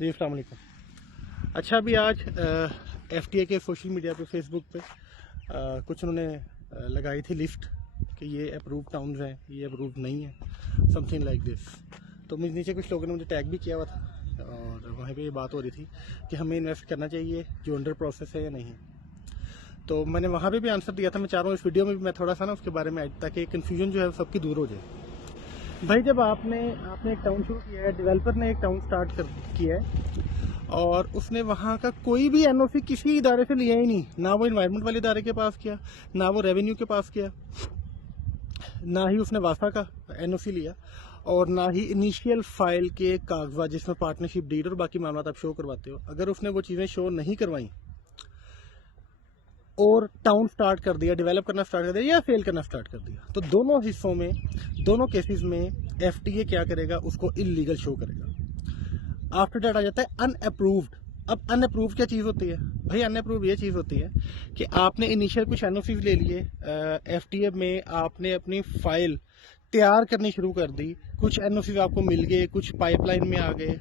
जी अस्सलाम वालेकुम। अच्छा, अभी आज एफटीए के सोशल मीडिया पे फेसबुक पे कुछ उन्होंने लगाई थी लिस्ट कि ये अप्रूव टाउन्स हैं, ये अप्रूव नहीं है, समथिंग लाइक दिस। तो मुझे नीचे कुछ लोगों ने मुझे टैग भी किया हुआ था और वहाँ पे ये बात हो रही थी कि हमें इन्वेस्ट करना चाहिए जो अंडर प्रोसेस है या नहीं। तो मैंने वहाँ पे भी आंसर दिया था। मैं चाह रहा हूँ इस वीडियो में भी मैं थोड़ा सा ना उसके बारे में, ताकि कन्फ्यूजन जो है सबकी दूर हो जाए। भाई, जब आपने एक टाउन शुरू किया है, डेवलपर ने एक टाउन स्टार्ट किया है और उसने वहाँ का कोई भी एनओसी किसी इदारे से लिया ही नहीं। ना वो इन्वायरमेंट वाले इदारे के पास किया, ना वो रेवेन्यू के पास किया, ना ही उसने वासा का एनओसी लिया, और ना ही इनिशियल फाइल के कागजात जिसमें पार्टनरशिप डीड और बाकी मामला आप शो करवाते हो, अगर उसने वो चीज़ें शो नहीं करवाई और टाउन स्टार्ट कर दिया, डेवलप करना स्टार्ट कर दिया या सेल करना स्टार्ट कर दिया, तो दोनों हिस्सों में, दोनों केसेस में एफटीए क्या करेगा, उसको इलीगल शो करेगा। आफ्टर दैट आ जाता है अनअप्रूव्ड। अब अनअप्रूव्ड क्या चीज़ होती है भाई? अनअप्रूव्ड ये चीज़ होती है कि आपने इनिशियल कुछ एनओसी ले लिए, एफटीए में आपने अपनी फाइल तैयार करनी शुरू कर दी, कुछ एनओसी आपको मिल गए, कुछ पाइपलाइन में आ गए।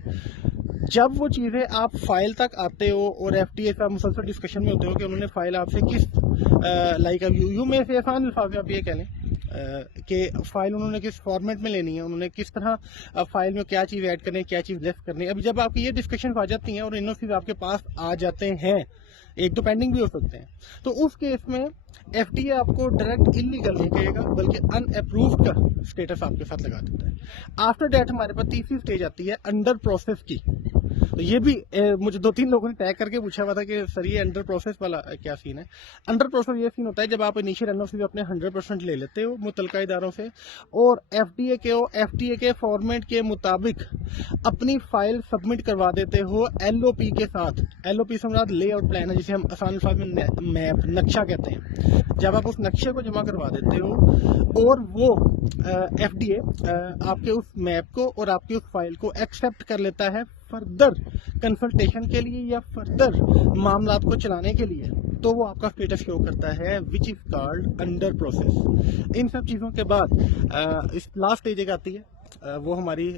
जब वो चीज़ें आप फाइल तक आते हो और एफटीए का मुसलसल डिस्कशन में होते हो कि उन्होंने फाइल आपसे किस लाइक यू में से आसान अल्फाज में आप ये कह लें कि फाइल उन्होंने किस फॉर्मेट में लेनी है, उन्होंने किस तरह फाइल में क्या चीज़ ऐड करनी है, क्या चीज़ लेफ्ट करनी है। अभी जब आपकी ये डिस्कशन आ जाती हैं और एनओसी आपके पास आ जाते हैं, एक दो पेंडिंग भी हो सकते हैं, तो उस केस में एफटीए आपको डायरेक्ट इलीगल नहीं कहेगा, बल्कि अनअप्रूव्ड का स्टेटस आपके साथ लगा देता है। आफ्टर दैट हमारे पास तीसरी स्टेज आती है अंडर प्रोसेस की। तो ये भी मुझे 2-3 लोगों ने टैग करके पूछा हुआ था कि सर ये अंडर प्रोसेस वाला क्या सीन है। अंडर प्रोसेस ये सीन होता है जब आप इनिशियल एनओसी अपने 100% ले लेते हो मुतलका इदारों से और एफटीए के फॉर्मेट के मुताबिक अपनी फाइल सबमिट करवा देते हो एलओपी के साथ। एलओपी से मुराद लेआउट प्लान है, जिसे हम आसान अल्फाज में मैप, नक्शा कहते हैं। जब आप उस नक्शे को जमा करवा देते हो और वो एफडीए आपके उस मैप को और आपकी उस फाइल को एक्सेप्ट कर लेता है फर्दर कंसल्टेशन के लिए या फर्दर मामलात को चलाने के लिए, तो वो आपका स्टेटस शो करता है which is called under process. इन सब चीज़ों के बाद इस लास्ट स्टेज एक आती है, वो हमारी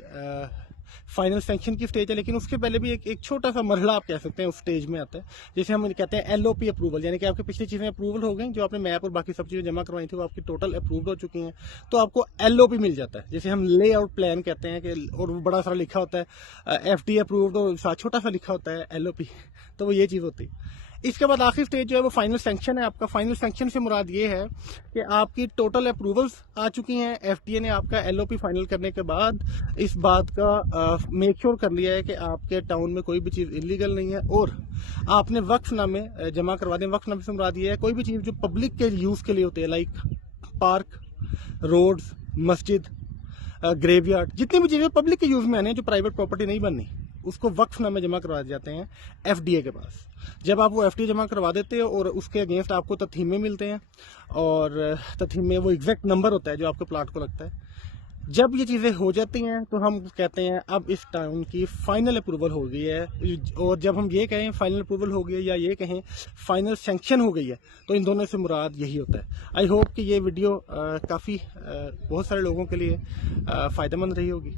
फाइनल सैंक्शन की स्टेज है। लेकिन उसके पहले भी एक छोटा सा मरहला आप कह सकते हैं उस स्टेज में आता है, जिसे हम कहते हैं एलओपी अप्रूवल, यानी कि आपकी पिछली चीज़ें अप्रूवल हो गई, जो आपने मैप और बाकी सब चीज़ें जमा करवाई थी वो आपकी टोटल अप्रूव हो चुकी हैं, तो आपको एलओपी मिल जाता है, जिसे हम लेआउट प्लान कहते हैं कि, और बड़ा सारा लिखा होता है एफडी अप्रूव्ड और छोटा सा लिखा होता है एलओपी। तो वो ये चीज़ होती है। इसके बाद आखिरी स्टेज जो है वो फाइनल सैंक्शन है। आपका फाइनल सैंक्शन से मुराद ये है कि आपकी टोटल अप्रूवल्स आ चुकी हैं, एफटीए ने आपका एलओपी फाइनल करने के बाद इस बात का मेक श्योर कर लिया है कि आपके टाउन में कोई भी चीज़ इलीगल नहीं है और आपने वक्फनामे जमा करवा दें। वक्फनामे से मुराद ये है कोई भी चीज़ जो पब्लिक के यूज़ के लिए होती है, लाइक पार्क, रोड्स, मस्जिद, ग्रेवयार्ड, जितनी भी चीज़ें पब्लिक के यूज़ में आने, जो प्राइवेट प्रॉपर्टी नहीं बननी, उसको वक्फनामे जमा करवा जाते हैं एफडीए के पास। जब आप वो एफडीए जमा करवा देते हो और उसके अगेंस्ट आपको तथीमे मिलते हैं, और तथीमे वो एग्जैक्ट नंबर होता है जो आपके प्लाट को लगता है। जब ये चीज़ें हो जाती हैं तो हम कहते हैं अब इस टाउन की फाइनल अप्रूवल हो गई है। और जब हम ये कहें फाइनल अप्रूवल हो गई है या ये कहें फाइनल सैंक्शन हो गई है, तो इन दोनों से मुराद यही होता है। आई होप कि ये वीडियो काफ़ी बहुत सारे लोगों के लिए फ़ायदेमंद रही होगी।